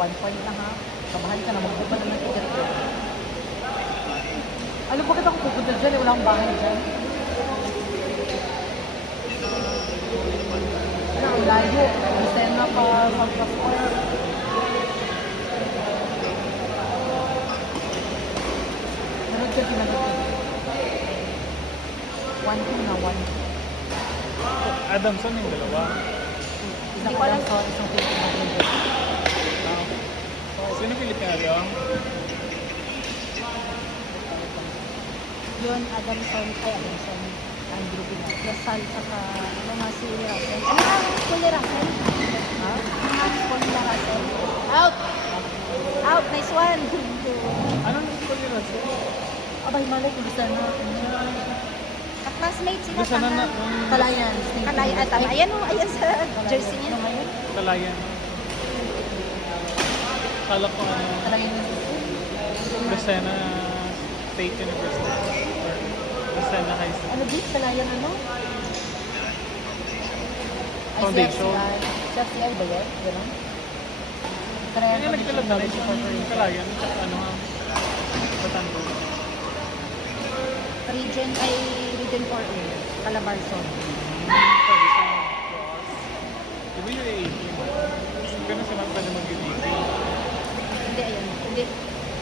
1 point lang ha. Kabahan ka na, magbuba na ng ticket ko. Alam, bakit ako pupunta dyan? Wala akong bahay dyan. Ano, ang layo. Lucena pa, Santa Square. Nanood ka sinagot. 1-2 na, 1. Adamson yung dalawa. Isang Adamson, isang Filipino. Sino Filipinaryo? Yun, Adamson, Andrew Pinar. Lasal, saka, ano nga si Russell. Ano nga, Kuli Russell? Ha? Ano nga, Kuli Russell? Out! Out, nice one! Anong school yun? Abay, malay ko, Lucena. Classmate sila, Gusto na na. Kalayan. Kalayan, tama. Ayan o, ayan sa jersey niya. Ano ngayon? Kalayan. Kala ko Kalayan yung Lucena State University. Or Lucena High School. ano din? Kalayan ano? Foundation. CFCI ba yan? Gano'n? Kalayan Yung nagkalab na rin yung Kalayan. Ano nga? Batango. Region 4A, Calabarzon. Di ba yung 18? Pero sila pa na mag-18. Hindi, ayun. Hindi.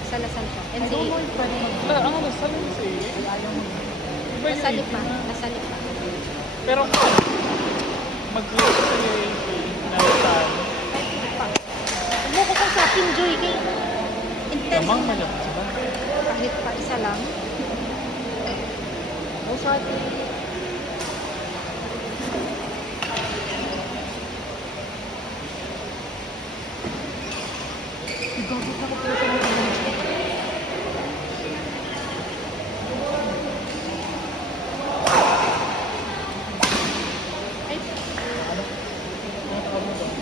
Sa Lasal siya. I don't know if pwede Wala, ang ano, saan yung sa 18? Ayaw mo. Di ba yung Nasalip 18 pa. na? Nasalip pa. Pero mag-close sa 18 na saan? Huwag mo ko kung sa Pinjoy kay intense. Namang malapit sila. Kahit pa isa lang. O sa atin. Igagod na ko pero sa mga ganito. Ay, Ano? Ano tawag mo doon?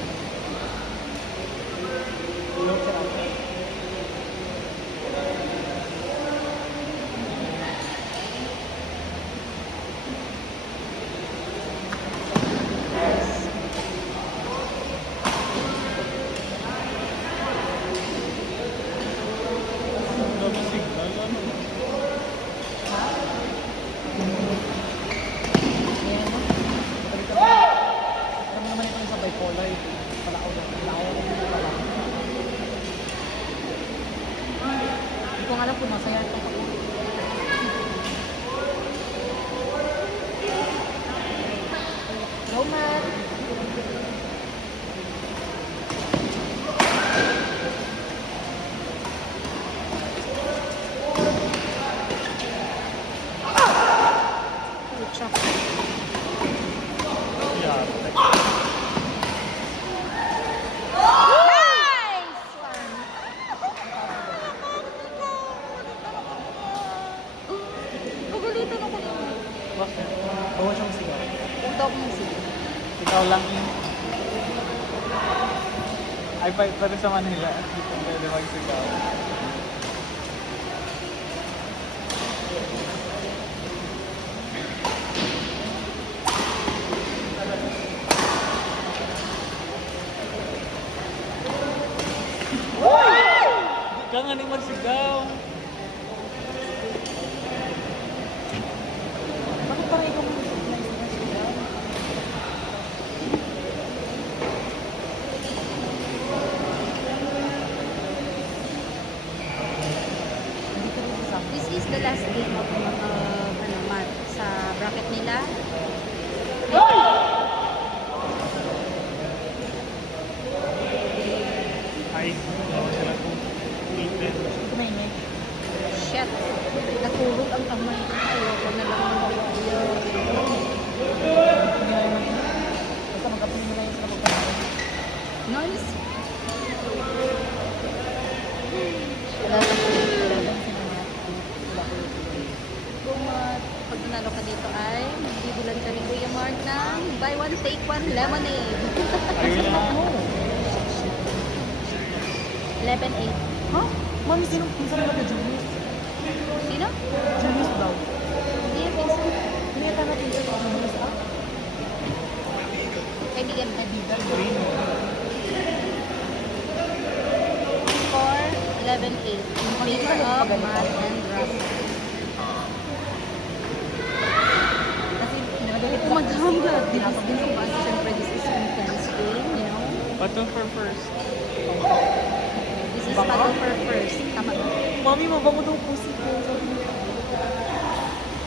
Dami signal, ano? Ayan, no? Kami naman ito sa bipolar. Palakaw na. Palakaw na. Hindi ko nga alam kung masaya ito. Hello, Matt. pucha. Yeah. Nice one! Pagalitan ako nito. Bakit? Bawa siyang sigaw. Punta ako ng sige. Ikaw lang yun. Ay, pwede sa Manila. Dito pwede magsigaw. Di ka nga ni magsigaw. Bakit parang ikaw mo na sigaw? Hindi ko rin kasama. This is the last game of ano, mat sa bracket nila. Ay, sila po. Tingnan. Tumingin. Shit. Natulog ang kamay ko. Ayoko na lang ng video. Basta magkapunin mo na yung sa magkapunin. Nice. Wala lang po. Wala lang sila na. Wala ko yung Kung pag nanalo ka dito ay magbibilan ka ni Kuya Mark ng buy one, take one lemonade. Ayun na. mo. 11-8. Ha? Mami, sino na ka Julius? Sino? Julius daw. Hindi yung pinsan. Pinita na pinsan ko. Julius ka? Kaibigan. Kaibigan. Green. of Matt and Russell. Kasi, nagalit Oh, madam, God. This is fast. Siyempre, this is intense game, you know? Battle for first. This is battle for first. Tama ba? Mami, mabango daw pusi ko.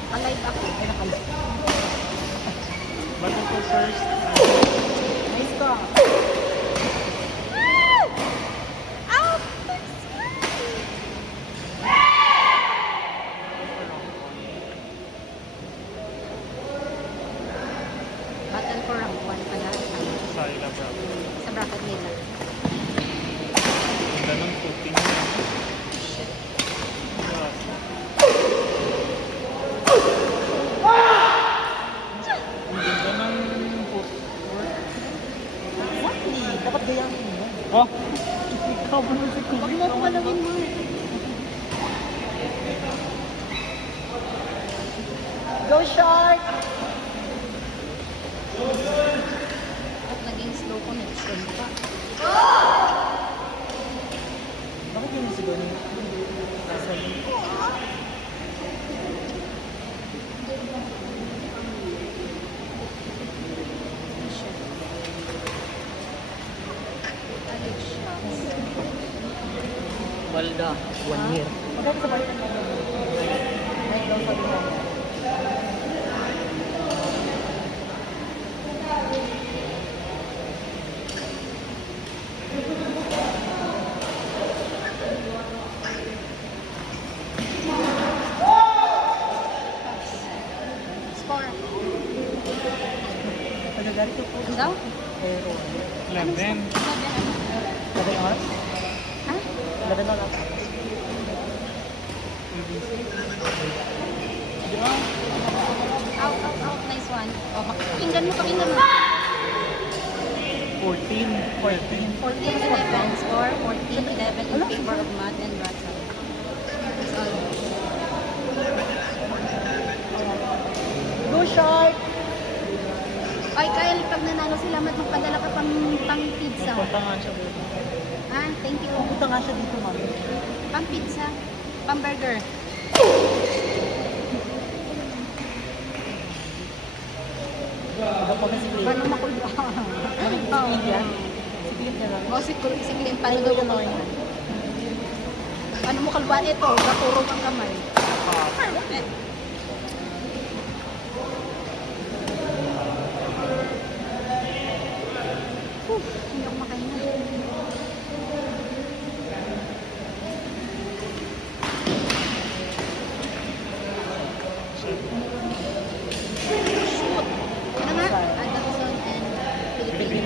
Alive ako. Ay, nakalit. Battle for first. Nice ka. Out! Battle for rank 1 pala. Sayla, bravo. Sa bracket nila. Ganun, footing na. Shit. Yes. Ang ganda ng footwork. Exactly. Dapat gayahin mo. Oh! Ikaw mo si Huwag mo ako malawin mo. Go Shark! At naging slow connection pa. Bakit yun si Donnie? Nasa Shit. Alex shots. Balda. 1 year. Magkano sa balikan mo? Right daw sabi mo. Score. Nagagalit ko po. Daw? Pero, 11. 11 hours? Ha? 11 hours. Out, out, out. Nice one. Oh, pakinggan mo, pakinggan mo. 14. 14. 14-11 score. 14-11 in favor of Matt and Russell. That's all. Go Shark! Ay, Kyle, pag nanalo sila, Matt, magpadala ka pang pizza. Punta nga siya dito. Ah, thank you. Punta nga siya dito, mami. Pang pizza. Pang burger. Dapat pa si Clay. Paano makulba? Si Clay yan. Si Clay niya lang. O, si Clint, paano Ay, daw kuya mo? mo yan. Paano mo kalbaan ito? Gaturog ang kamay. Perfect. Hindi ako makahinga. Shoot! Ano nga? Adamson and Philippine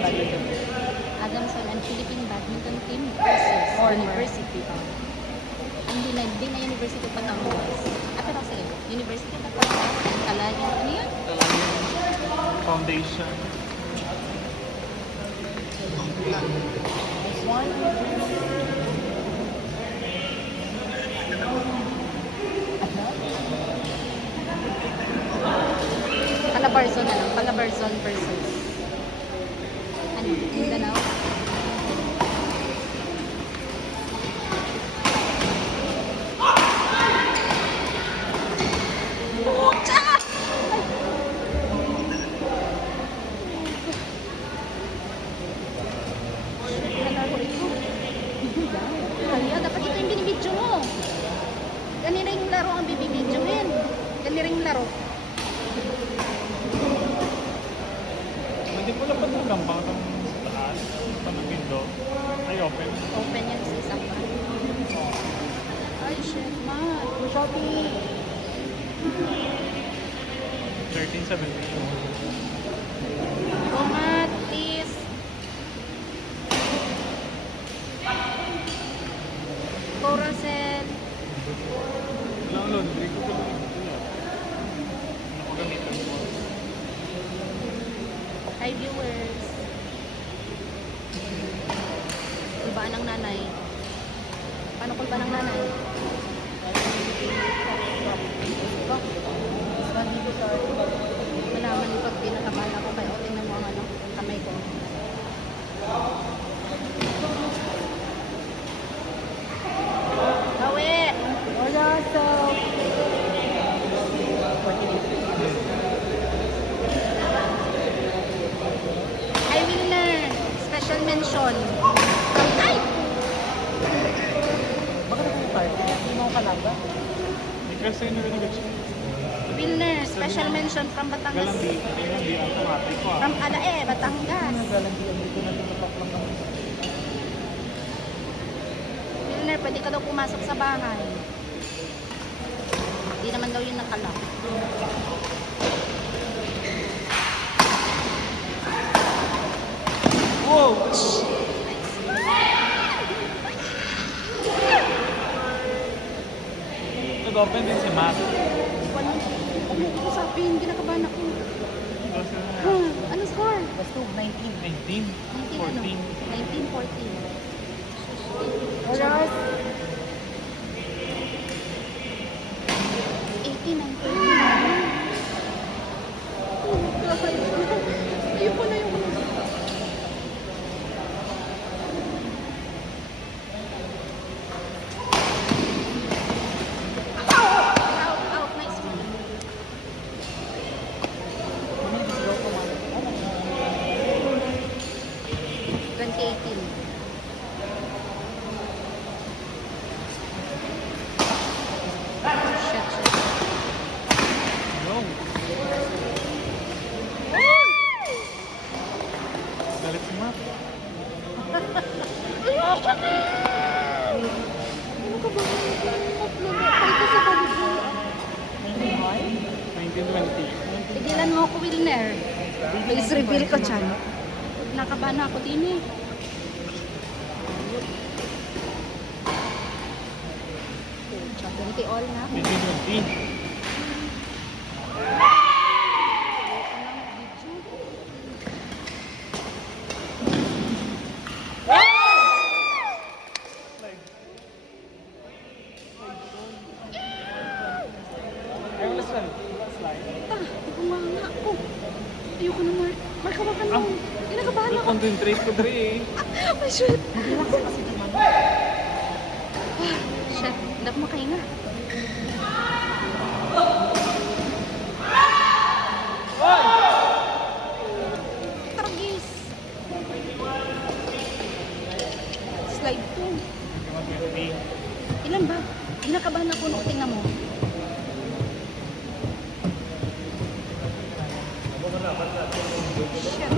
Adamson and Philippine Badminton Team versus University of hindi na University of Batangas. Ah, pero sige, University of Batangas and Kalayan. Ano yun? Foundation. Nice one. Calabarzon na lang. Calabarzon versus ano? Mindanao? Pucha! Nalaro ito. Kaya, dapat ito yung binibidyo mo. Ganira yung laro ang bibibidyoin. Ganira yung laro. Hindi ko lang patagambang itong sa taas. Itong window. Ay, open. Open yan sa isang pa. Ay, shit, man. Go Shopee! 13-17. Tomat, please. Coracel. Walang laundry ko pala dito yan. Ano ko gamitin mo? Hi, viewers. Kulbaan ng nanay. Paano kulbaan ng nanay? Malaman yung pag pinakabahan ako kaya tingnan mo ang ano, kamay ko. Gawi! sa'yo na rin agad siya. Wilner, special mention from Batangas. Galandi automatic ko ah. From Alae, Batangas. Nagalandian dito na tumapak lang. Wilner, pwede ka daw pumasok sa bahay. Hindi naman daw yun nakalock. Wow! Nag-open din si Matt. Walang, huwag mo ko sabihin, kinakabahan ako. Ano score? Bastog, 19. 19, 19 ano? 14. 19-14. Oras. 18-19. Ayoko na yung out, nice one. Shit, shit. No. Galit si Matt. Ano ka ba? Pagka sa volleyball. 1920. Tigilan mo ako, Wilner. Please reveal ko dyan. Nakabahan na ako din eh. Champion all na. 1920. Careless lang. Slide. Bumanga ako. Ayoko na, Mark. Mark, hawakan mo. Kinakabahan ako. Concentrate ko dre eh. Oh, shit. Shit. Hindi ako makahinga. Tragis. Slide 2. 21-20. Ilan ba? Kinakabahan ako nung tingnan mo. Shit.